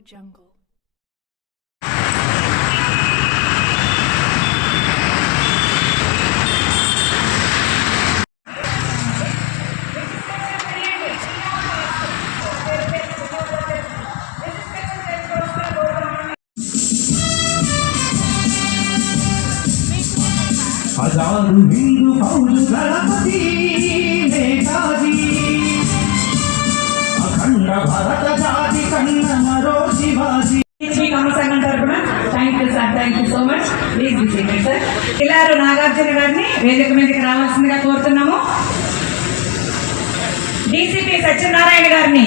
Jungle. ఇలారు Nagarjuna గారిని వేదిక మీదకి రావాల్సిందిగా కోరుతున్నాము. డీసీపీ సత్యనారాయణ గారిని.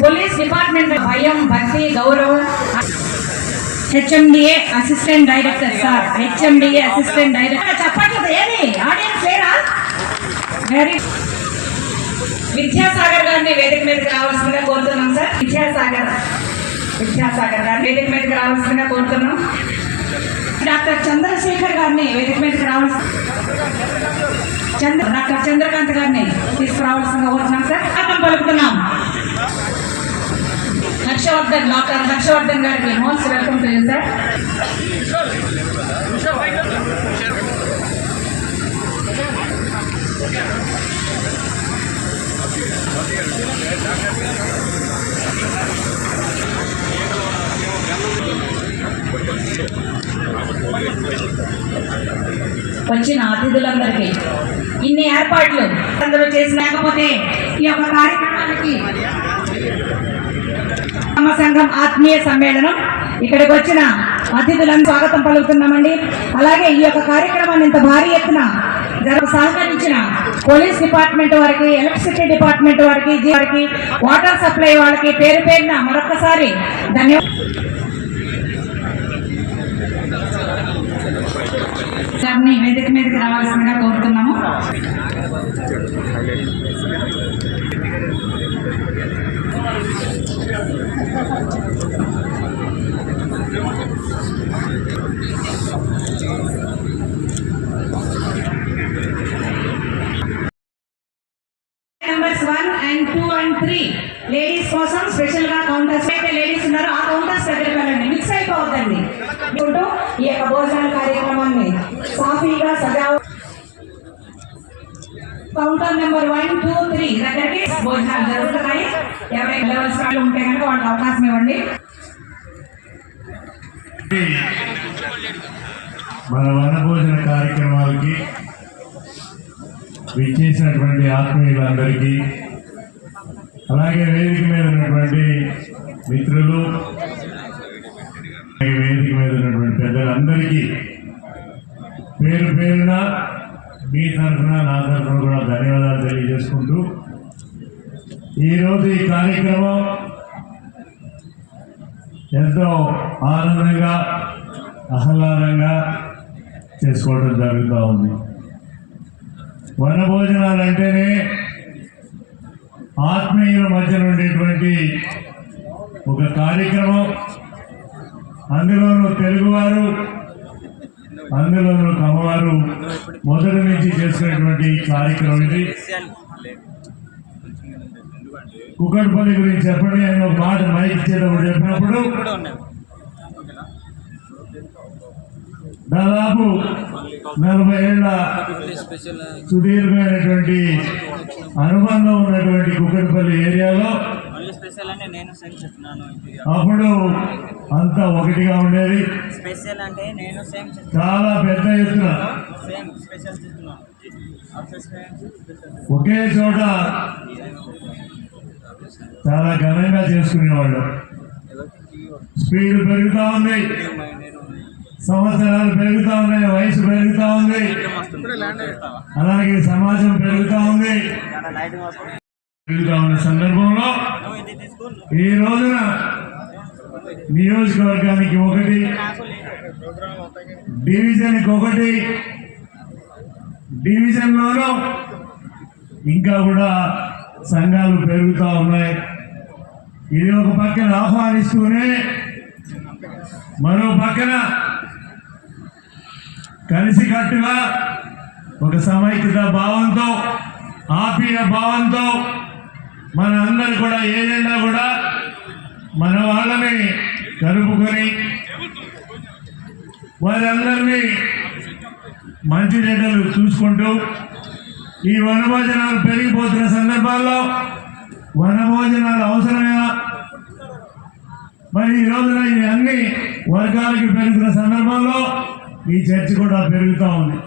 పోలీస్ డిపార్ట్మెంట్ భయం భక్తి గౌరవం HMDA assistant director sir HMDA assistant director చెప్పట్లేదు ఏది ఆడియన్స్ లేరా? వెరీ విద్యాసాగర్ గారిని వేదిక మీదకి రావాల్సిందిగా కోరుతున్నాం సార్. విద్యాసాగర్. విద్యాసాగర్ గారిని వేదిక మీదకి రావాల్సిందిగా కోరుతున్నాం. డాక్టర్ చంద్రశేఖర్ గారిని వేదిక మీదకి రావాల్సి చంద్ర డాక్టర్ చంద్రకాంత్ గారిని తీసుకురావాల్సిందిగా కోరుతున్నాం సార్. స్వాగతం పలుకుతున్నాం. హర్షవర్ధన్ డాక్టర్ హర్షవర్ధన్ గారికి most welcome to you sir. వచ్చిన అతిథులందరికీ ఇన్ని ఏర్పాట్లు అందరూ చేసి లేకపోతే ఈ యొక్క కార్యక్రమానికి తమ సంఘం ఆత్మీయ సమ్మేళనం. ఇక్కడికి వచ్చిన అతిథులను స్వాగతం పలుకుతున్నామండి. అలాగే ఈ యొక్క కార్యక్రమాన్ని ఇంత భారీ ఎత్తున సహకరించిన పోలీస్ డిపార్ట్మెంట్ వారికి ఎలక్ట్రిసిటీ డిపార్ట్మెంట్ వారికి వారికి వాటర్ సప్లై వాళ్ళకి పేరు పేరున మరొకసారి ధన్యవాదాన్ని వేదిక మీదకి రావాల్సిందిగా కోరుతున్నాము. Numbers one and two and three ladies కోసం స్పెషల్గా కౌంటర్స్ అయితే లేడీస్ ఉన్నారో ఆ కౌంటర్స్ దగ్గరికి వెళ్ళండి మిక్స్ అయిపోవద్దండి ఉంటూ ఈ యొక్క భోజన కార్యక్రమాన్ని సాఫీగా సజా counter number one two three దగ్గరికి భోజనాలు జరుగుతున్నాయి ఎవరైనా లెవెల్స్ వాళ్ళు ఉంటే కనుక వాళ్ళకి అవకాశం ఇవ్వండి మన వనభోజన కార్యక్రమాలకి విచ్చేసినటువంటి ఆత్మీయులందరికీ అలాగే వేదిక మీద ఉన్నటువంటి మిత్రులు వేదిక మీద ఉన్నటువంటి పెద్దలందరికీ పేరు పేరున మీ తరఫున నా తరఫున కూడా ధన్యవాదాలు తెలియజేసుకుంటూ ఈరోజు ఈ కార్యక్రమం ఎంతో ఆనందంగా ఆహ్లాదంగా చేసుకోవడం జరుగుతూ ఉంది. వనభోజనాలు అంటేనే ఆత్మీయుల మధ్య ఉండేటువంటి ఒక కార్యక్రమం. అందులోనూ తెలుగువారు అందులో అమ్మవారు మొదటి నుంచి చేసినటువంటి కార్యక్రమం ఇది. కుక్కడపల్లి గురించి చెప్పండి ఆయన ఒక మాట మైక్ ఇచ్చేటప్పుడు చెప్పినప్పుడు. దాదాపు నలభై ఏళ్ళ సుదీర్ఘమైనటువంటి అనుబంధం ఉన్నటువంటి కుక్కడపల్లి ఏరియాలో స్పెషల్ అంటే నేను సేమ్ చెప్తున్నాను అప్పుడు అంతా ఒకటిగా ఉండేది. స్పెషల్ అంటే నేను సేమ్ చాలా పెద్ద ఎత్తున సేమ్ స్పెషల్ చెప్తున్నాను ఒకే చోట చాలా ఘనంగా చేసుకునేవాళ్ళు. స్పీడ్ పెరుగుతూ ఉంది. సంవత్సరాలు పెరుగుతూ ఉన్నాయి. వయసు పెరుగుతూ ఉంది. అలాగే సమాజం పెరుగుతూ ఉంది. ఉన్న సందర్భంలో ఈ రోజున నియోజకవర్గానికి ఒకటి డివిజన్కి ఒకటి డివిజన్లోనూ ఇంకా కూడా సంఘాలు పెరుగుతూ ఉన్నాయి. ఇది ఒక పక్కన ఆహ్వానిస్తూనే మరో పక్కన కలిసికట్టుగా ఒక సమైక్యత భావంతో ఆపీయ భావంతో మన అందరు కూడా ఏదైనా కూడా మన వాళ్ళని కలుపుకొని వారందరినీ మంచి చెడ్డలు చూసుకుంటూ ఈ వనభోజనాలు పెరిగిపోతున్న సందర్భాల్లో వనభోజనాలు అవసరమేనా? మరి ఈ రోజున ఇవి అన్ని వర్గాలకి పెరుగుతున్న సందర్భంలో ఈ చర్చ కూడా పెరుగుతూ ఉంది.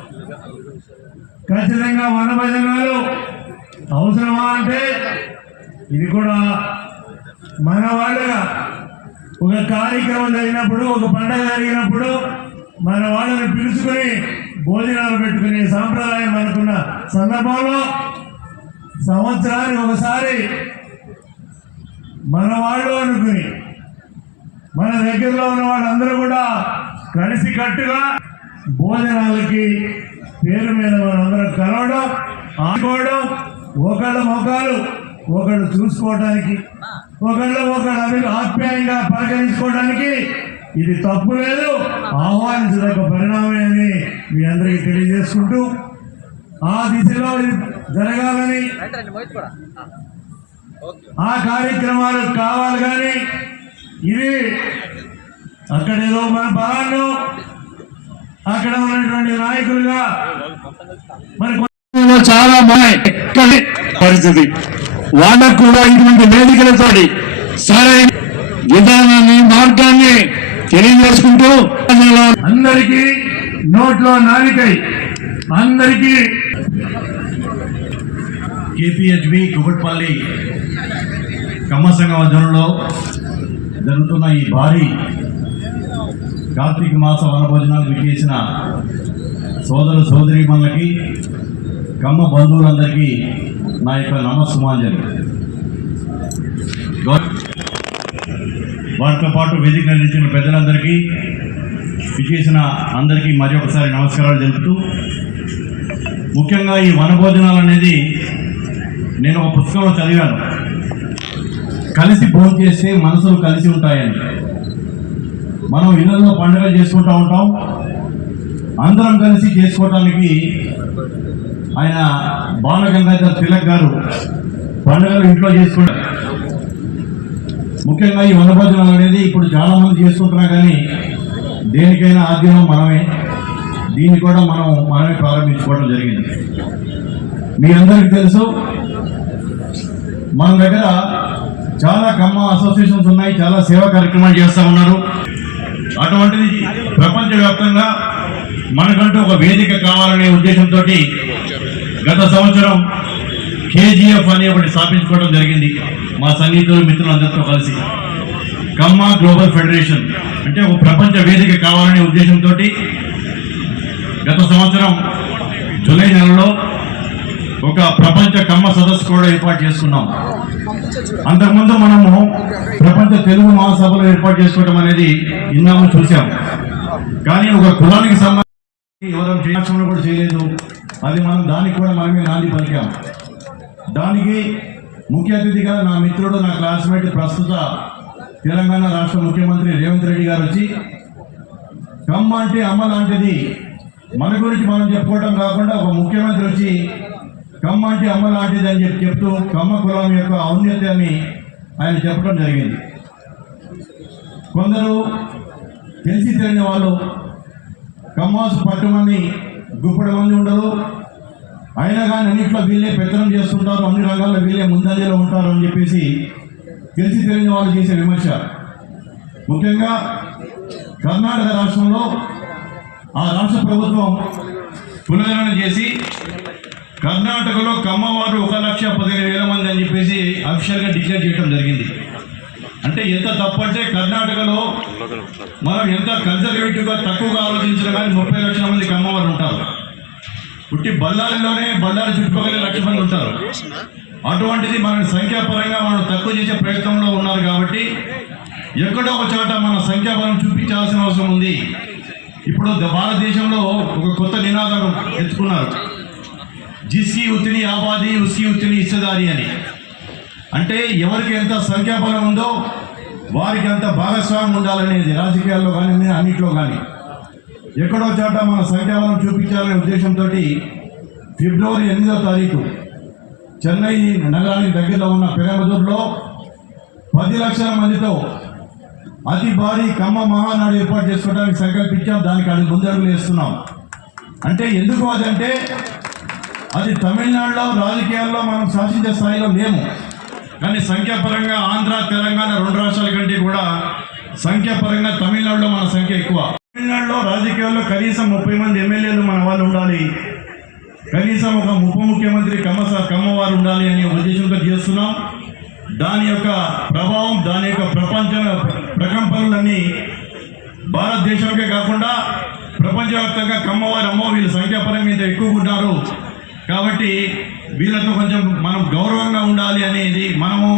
ఖచ్చితంగా వనభజనాలు అవసరమా అంటే ఇది కూడా మన వాళ్ళగా ఒక కార్యక్రమం జరిగినప్పుడు ఒక పండగ జరిగినప్పుడు మన వాళ్ళని పిలుచుకొని భోజనాలు పెట్టుకునే సాంప్రదాయం అనుకున్న సందర్భంలో సంవత్సరానికి ఒకసారి మన వాళ్ళు అనుకుని మన దగ్గరలో ఉన్న వాళ్ళందరూ కూడా కలిసి కట్టుగా భోజనాలకి పేరు మీద మనందరం కలవడం ఆడుకోవడం ఒకళ్ళ మొఖాలు ఒకళ్ళు చూసుకోవడానికి ఒకళ్ళు ఒకళ్ళు అవి ఆప్యాయంగా పలకరించుకోవడానికి ఇది తప్పు లేదు. ఆహ్వానించదగ్గ పరిణామమే అని మీ అందరికీ తెలియజేసుకుంటూ ఆ దిశలో జరగాలని ఆ. కార్యక్రమాలు కావాలి కానీ ఇది అక్కడేదో మన బలాన్ని అక్కడ ఉన్నటువంటి నాయకులుగా మరి చాలా మాయ పరిస్థితి? వాళ్ళకు కూడా ఇటువంటి వేదికలతోటి సరైన విధానాన్ని మార్గాన్ని తెలియజేసుకుంటూ అందరికీ నోట్లో నాలికై అందరికీ కేపీహెచ్బి కుబట్పల్లి కమ్మ సంఘం ఆధ్వర్యంలో జరుగుతున్న ఈ భారీ కార్తీక మాస వనభోజనాలు విచ్చేసిన సోదరు సోదరీమణులకి కమ్మ బంధువులందరికీ నా యొక్క నమస్సుమాంజలి వారితో పాటు వేదిక నిర్మించిన పెద్దలందరికీ విచ్చేసిన అందరికీ మరి ఒకసారి నమస్కారాలు తెలుపుతూ ముఖ్యంగా ఈ వనభోజనాలు అనేది నేను ఒక పుస్తకంలో చదివాను. కలిసి భోజనం చేస్తే మనసులు కలిసి ఉంటాయని. మనం ఇళ్ళలో పండుగలు చేసుకుంటూ ఉంటాం. అందరం కలిసి చేసుకోవటానికి ఆయన బాలగంగాధర్ తిలక్ గారు పండుగలు ఇంట్లో చేసుకుంటారు. ముఖ్యంగా ఈ వనభోజనాలు అనేది ఇప్పుడు చాలామంది చేసుకుంటున్నారు కానీ దేనికైనా ఆద్యం మనమే. దీన్ని కూడా మనం మనమే ప్రారంభించుకోవడం జరిగింది. మీ అందరికీ తెలుసు మన దగ్గర చాలా కమ్మ అసోసియేషన్స్ ఉన్నాయి చాలా సేవా కార్యక్రమాలు చేస్తూ ఉన్నారు. అటువంటిది ప్రపంచవ్యాప్తంగా మనకంటూ ఒక వేదిక కావాలనే ఉద్దేశంతో గత సంవత్సరం కేజీఎఫ్ అనే ఒకటి స్థాపించుకోవడం జరిగింది. మా సన్నిహితులు మిత్రులందరితో కలిసి. కమ్మ గ్లోబల్ ఫెడరేషన్ అంటే ఒక ప్రపంచ వేదిక కావాలనే ఉద్దేశంతో గత సంవత్సరం జూలై నెలలో ఒక ప్రపంచ కమ్మ సదస్సు కూడా ఏర్పాటు చేసుకున్నాం. అంతకుముందు మనము ప్రపంచ తెలుగు మహాసభలు ఏర్పాటు చేసుకోవడం అనేది విన్నాము చూసాం. కానీ ఒక కులానికి సంబంధించి ఎవరు చేయాల్సిన కూడా చేయలేదు. అది మనం దానికి కూడా మనమే నాంది పలికాం. దానికి ముఖ్య అతిథిగా నా మిత్రుడు నా క్లాస్మేట్ ప్రస్తుత తెలంగాణ రాష్ట్ర ముఖ్యమంత్రి రేవంత్ రెడ్డి గారు వచ్చి కమ్మ అంటే అమ్మ లాంటిది. మన గురించి మనం చెప్పుకోవటం కాకుండా ఒక ముఖ్యమంత్రి వచ్చి కమ్మ అంటే అమ్మ లాంటిది అని చెప్పి చెప్తూ కమ్మ కులం యొక్క ఔన్నత్యాన్ని ఆయన చెప్పడం జరిగింది. కొందరు తెలిసి తెలియని వాళ్ళు కమ్మాసు పట్టమని గుప్పటి మంది ఉండరు. అయినా కానీ అన్నింటిలో వీళ్ళే పెత్తనం చేస్తుంటారు అన్ని రంగాల్లో వీళ్ళే ముందంజలో ఉంటారు అని చెప్పేసి తెలిసి తెలియని వాళ్ళు చేసే విమర్శ. ముఖ్యంగా కర్ణాటక రాష్ట్రంలో ఆ రాష్ట్ర ప్రభుత్వం పునరుద్ధరణ చేసి కర్ణాటకలో కమ్మవారు ఒక లక్ష పదిహేను వేల మంది అని చెప్పేసి అఫీషియల్గా డిక్లేర్ చేయడం జరిగింది. అంటే ఎంత తప్పు అంటే కర్ణాటకలో మనం ఎంత కన్సర్వేటివ్గా తక్కువగా ఆలోచించినా కానీ ముప్పై లక్షల మంది కమ్మవారు ఉంటారు. పుట్టి బళ్ళారిలోనే బళ్ళారి చుట్టుపక్కల లక్ష మంది ఉంటారు. అటువంటిది మన సంఖ్యాపరంగా మనం తక్కువ చేసే ప్రయత్నంలో ఉన్నారు కాబట్టి ఎక్కడో ఒక చోట మన సంఖ్యాబలం చూపించాల్సిన అవసరం ఉంది. ఇప్పుడు భారతదేశంలో ఒక కొత్త నినాదం తెచ్చుకున్నారు. జిస్కి ఉత్తిని ఆబాది ఉస్కి ఉత్తిని ఇస్తదారి అని. అంటే ఎవరికి ఎంత సంఖ్యాబలం ఉందో వారికి అంత భాగస్వామ్యం ఉండాలనేది రాజకీయాల్లో కానీ అన్నింటిలో కానీ. ఎక్కడో చోట మన సంఖ్యాబలం చూపించాలనే ఉద్దేశంతో ఫిబ్రవరి ఎనిమిదో తారీఖు చెన్నై నగరానికి దగ్గరలో ఉన్న పెరమదూరులో పది లక్షల మందితో అతి భారీ కమ్మ మహానాడు ఏర్పాటు చేసుకోవడానికి సంకల్పించాం. దానికి అది ముందడుగులు వేస్తున్నాం. అంటే ఎందుకు అదంటే అది తమిళనాడులో రాజకీయాల్లో మనం శాసించే స్థాయిలో లేము. కానీ సంఖ్యాపరంగా ఆంధ్ర తెలంగాణ రెండు రాష్ట్రాల కంటే కూడా సంఖ్యాపరంగా తమిళనాడులో మన సంఖ్య ఎక్కువ. తమిళనాడులో రాజకీయాల్లో కనీసం ముప్పై మంది ఎమ్మెల్యేలు మన వాళ్ళు ఉండాలి. కనీసం ఒక ఉప ముఖ్యమంత్రి కమ్మస కమ్మవారు ఉండాలి అనే ఉద్దేశంతో చేస్తున్నాం. దాని యొక్క ప్రభావం దాని యొక్క ప్రపంచ ప్రకంపనలన్నీ భారతదేశంకే కాకుండా ప్రపంచవ్యాప్తంగా కమ్మవారు అమ్మ వీళ్ళు సంఖ్యాపరంగా ఇంత ఎక్కువగా ఉన్నారు. కాబట్టి వీళ్ళతో కొంచెం మనం గౌరవంగా ఉండాలి అనేది మనము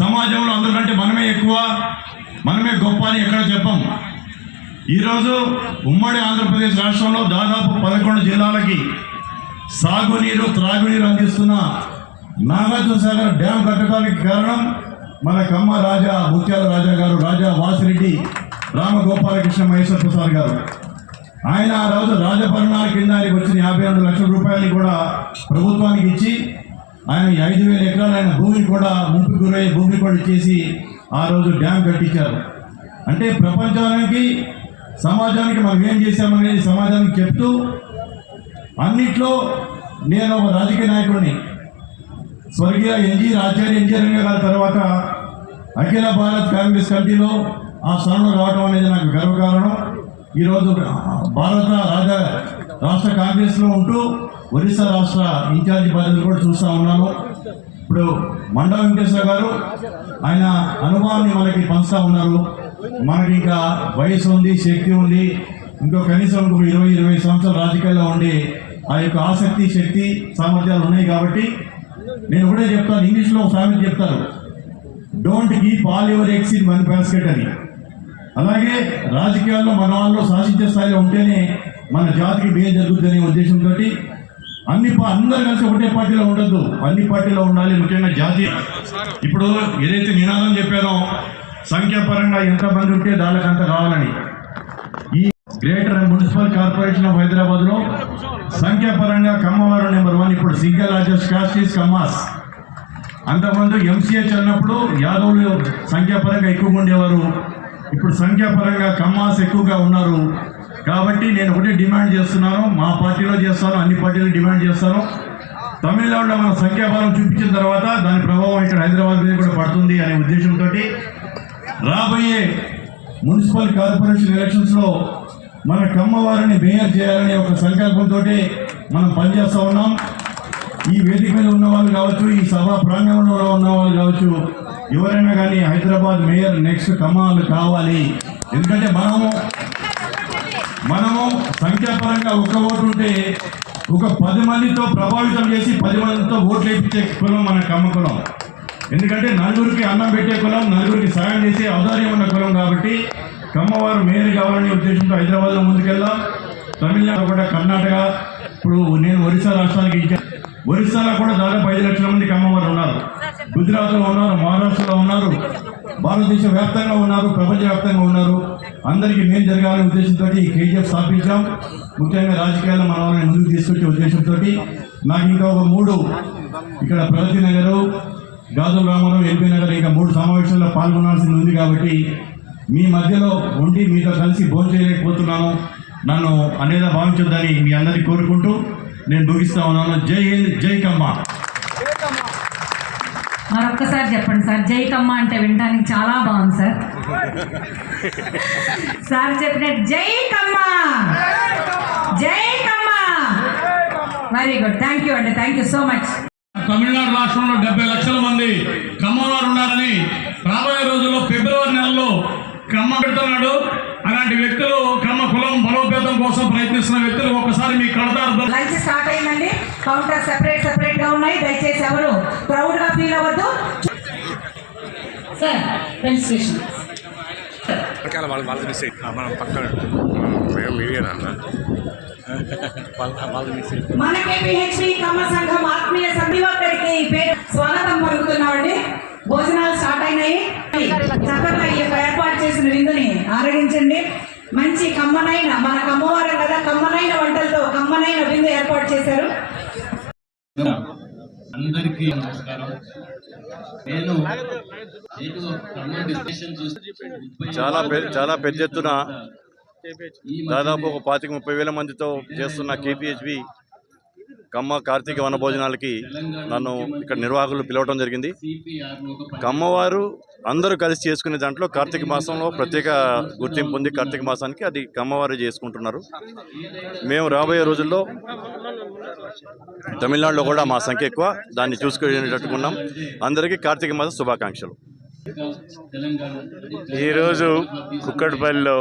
సమాజంలో అందరికంటే మనమే ఎక్కువ మనమే గొప్ప అని ఎక్కడ చెప్పం. ఈరోజు ఉమ్మడి ఆంధ్రప్రదేశ్ రాష్ట్రంలో దాదాపు పదకొండు జిల్లాలకి సాగునీరు త్రాగునీరు అందిస్తున్న నాగార్జున సాగర్ డ్యామ్ కట్టడానికి కారణం మన కమ్మ రాజా ముత్యాల రాజా గారు రాజా వాసిరెడ్డి రామగోపాలకృష్ణ మహేశ్వర ప్రసాద్ గారు. ఆయన ఆ రోజు రాజభరణాల కింద ఆయనకు వచ్చిన యాభై రెండు లక్షల రూపాయలు కూడా ప్రభుత్వానికి ఇచ్చి ఆయన ఐదు వేల ఎకరాలు ఆయన భూమిని కూడా ముంపు గురయ్యే భూమిని కూడా ఇచ్చేసి ఆ రోజు డ్యామ్ కట్టించారు. అంటే ప్రపంచానికి సమాజానికి మనం ఏం చేశామనేది సమాజానికి చెప్తూ అన్నిట్లో నేను ఒక రాజకీయ నాయకుడిని. స్వర్గీయ ఎన్జీ ఆచార్య ఎన్జీ రంగ గారి తర్వాత అఖిల భారత్ కాంగ్రెస్ కమిటీలో ఆ స్థానంలో రావడం అనేది నాకు గర్వకారణం. ఈరోజు భారత రాజ రాష్ట్ర కాంగ్రెస్లో ఉంటూ ఒరిస్సా రాష్ట్ర ఇన్ఛార్జి బాధ్యతలు కూడా చూస్తూ ఉన్నాను. ఇప్పుడు మండా వెంకటేశ్వర గారు ఆయన అనుభవాన్ని మనకి పంచుతూ ఉన్నారు. మనకి ఇంకా వయసు ఉంది శక్తి ఉంది. ఇంకో కనీసం ఇంకొక ఇరవై ఇరవై సంవత్సరాలు రాజకీయాల్లో ఉండి ఆ యొక్క ఆసక్తి శక్తి సామర్థ్యాలు ఉన్నాయి కాబట్టి నేను కూడా చెప్తాను ఇంగ్లీష్లో ఒక సామెత చెప్తారు don't keep all your eggs in one basket అని. అలాగే రాజకీయాల్లో మన వాళ్ళు సాధించే స్థాయిలో ఉంటేనే మన జాతికి మేలు జరుగుతుందనే ఉద్దేశంతో అన్ని అందరు కలిసి ఒకటే పార్టీలో ఉండద్దు. అన్ని పార్టీలో ఉండాలి ముఖ్యంగా జాతీయ. ఇప్పుడు ఏదైతే నినాదం చెప్పారో సంఖ్యాపరంగా ఎంతమంది ఉంటే దానికి అంత కావాలని. ఈ గ్రేటర్ మున్సిపల్ కార్పొరేషన్ ఆఫ్ హైదరాబాద్లో సంఖ్యాపరంగా కమ్మవారు నెంబర్ వన్ ఇప్పుడు సింగల్ లార్జెస్ట్ కాస్ట్ కమ్మాస్ అంతకుముందు ఎంసీహెచ్ అన్నప్పుడు యాదవులు సంఖ్యాపరంగా ఎక్కువగా ఉండేవారు. ఇప్పుడు సంఖ్యాపరంగా కమ్మాస్ ఎక్కువగా ఉన్నారు. కాబట్టి నేను ఒకటే డిమాండ్ చేస్తున్నాను. మా పార్టీలో చేస్తాను అన్ని పార్టీలు డిమాండ్ చేస్తాను. తమిళనాడులో మన సంఖ్యాబలం చూపించిన తర్వాత దాని ప్రభావం ఇక్కడ హైదరాబాద్ మీద కూడా పడుతుంది అనే ఉద్దేశంతో రాబోయే మున్సిపల్ కార్పొరేషన్ ఎలక్షన్స్లో మన కమ్మవారిని మేయర్ చేయాలనే ఒక సంకల్పంతో మనం పనిచేస్తూ ఉన్నాం. ఈ వేదిక మీద ఉన్న వాళ్ళు కావచ్చు ఈ సభా ప్రాంగణంలో ఉన్న వాళ్ళు కావచ్చు ఎవరైనా కానీ హైదరాబాద్ మేయర్ నెక్స్ట్ కమాలు కావాలి. ఎందుకంటే మనము మనము సంఖ్యాపరంగా ఒక్క ఓటు ఉంటే ఒక పది మందితో ప్రభావితం చేసి పది మందితో ఓట్లు వేయించే కులం మన కమ్మ కులం. ఎందుకంటే నలుగురికి అన్నం పెట్టే కులం నలుగురికి సాయం చేసే ఔదార్యం ఉన్న కులం కాబట్టి కమ్మవారు మేయర్ కావాలనే ఉద్దేశంతో హైదరాబాద్లో ముందుకెళ్దాం. తమిళనాడు కూడా కర్ణాటక ఇప్పుడు నేను ఒరిస్సా రాష్ట్రానికి ఇచ్చాను. ఒరిస్సాలో కూడా దాదాపు ఐదు లక్షల మంది కమ్మవారు ఉన్నారు. గుజరాత్లో ఉన్నారు మహారాష్ట్రలో ఉన్నారు భారతదేశ వ్యాప్తంగా ఉన్నారు ప్రపంచ వ్యాప్తంగా ఉన్నారు. అందరికీ మేలు జరగాలనే ఉద్దేశంతో ఈ కేజీఎఫ్ స్థాపించాం. ముఖ్యంగా రాజకీయాల్లో మన వాళ్ళని ముందుకు తీసుకొచ్చే ఉద్దేశంతో నాకు ఇంకా ఒక మూడు ఇక్కడ ప్రగతి నగరు గాజు రామారావు ఎల్బీ నగర్ ఇంకా మూడు సమావేశాల్లో పాల్గొనాల్సింది ఉంది కాబట్టి మీ మధ్యలో ఉండి మీతో కలిసి భోజనం చేయలేకపోతున్నాను. నన్ను అనేదా భావించొద్దని మీ అందరికీ కోరుకుంటూ నేను ముగిస్తా ఉన్నాను. జై హింద్ జై కమ్మ. మరొక్కసారి చెప్పండి సార్. జై కమ్మ అంటే వినడానికి చాలా బాగుంది సార్. సార్ చెప్పినట్టు జై కమ్మ! జై Kamma! Very good thank you అండి. Thank you so much Tamil Nadu రాష్ట్రంలో డెబ్బై లక్షల మంది కమ్మవారు ఉన్నారని రాబోయే రోజుల్లో ఫిబ్రవరి నెలలో కమ్మ పెడుతున్నాడు. అలాంటి వ్యక్తులు కమ్మ కులం బలోపేతం కోసం ప్రయత్నిస్తున్న వ్యక్తులు ఒకసారి మీ కడతారు లంచ్ స్టార్ట్ అయిందండి. కౌంటర్ సెపరేట్ సెపరేట్గా ఉన్నాయి. దయచేసి ఎవరు ప్రౌడ్గా ఫీల్ అవ్వద్దు. సార్ రిజిస్ట్రేషన్ వెనకాల వాళ్ళు వాళ్ళది మిస్ మనం పక్కన మేము మీడియా అన్న వాళ్ళ మన కేపీహెచ్పి కమ్మ సంఘం ఆత్మీయ పేరు స్వాగతం పలుకుతున్నామండి. భోజనాలు స్టార్ట్ అయినాయి. చక్కగా ఏర్పాటు చేసిన విందుని ఆరగించండి. మంచి కమ్మనైన మన కమ్మవారం కదా కమ్మనైన వంటలతో కమ్మనైన విందు ఏర్పాటు చేశారు. అందరికీ నమస్కారం. నేను చాలా చాలా పెద్ద ఎత్తున దాదాపు ఒక పాతిక ముప్పై వేల మందితో చేస్తున్న కేపీహెచ్బి కమ్మ కార్తీక వనభోజనాలకి నన్ను ఇక్కడ నిర్వాహకులు పిలవడం జరిగింది. కమ్మవారు అందరూ కలిసి చేసుకునే దాంట్లో కార్తీక మాసంలో ప్రత్యేక గుర్తింపు ఉంది. కార్తీక మాసానికి అది కమ్మవారు చేసుకుంటున్నారు. మేము రాబోయే రోజుల్లో తమిళనాడులో కూడా మా సంఖ్య ఎక్కువ. దాన్ని చూసుకునేటట్టుకున్నాం. అందరికీ కార్తీక మాస శుభాకాంక్షలు. ఈరోజు కుక్కడపల్లిలో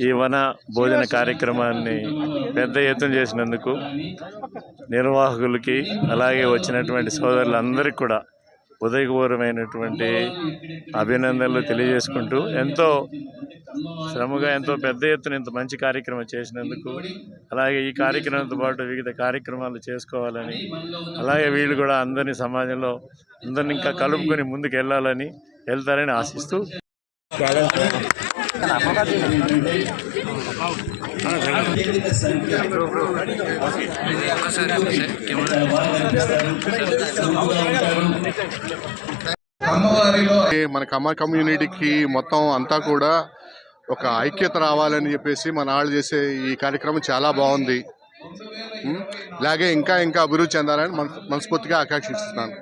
ఈ వన భోజన కార్యక్రమాన్ని పెద్ద ఎత్తున చేసినందుకు నిర్వాహకులకి అలాగే వచ్చినటువంటి సోదరులందరికీ కూడా ఉదయపూర్వమైనటువంటి అభినందనలు తెలియజేసుకుంటూ ఎంతో శ్రమగా ఎంతో పెద్ద ఎత్తున ఇంత మంచి కార్యక్రమం చేసినందుకు అలాగే ఈ కార్యక్రమంతో పాటు వివిధ కార్యక్రమాలు చేసుకోవాలని అలాగే వీళ్ళు కూడా అందరినీ సమాజంలో అందరిని ఇంకా కలుపుకొని ముందుకు వెళ్ళాలని వెళ్తారని ఆశిస్తూ. మన కమ్మ కమ్యూనిటీకి మొత్తం అంతా కూడా ఒక ఐక్యత రావాలని చెప్పేసి మన వాళ్ళు చేసే ఈ కార్యక్రమం చాలా బాగుంది. ఇలాగే ఇంకా ఇంకా అభివృద్ధి చెందాలని మనస్- మనస్ఫూర్తిగా ఆకాంక్షిస్తున్నాను.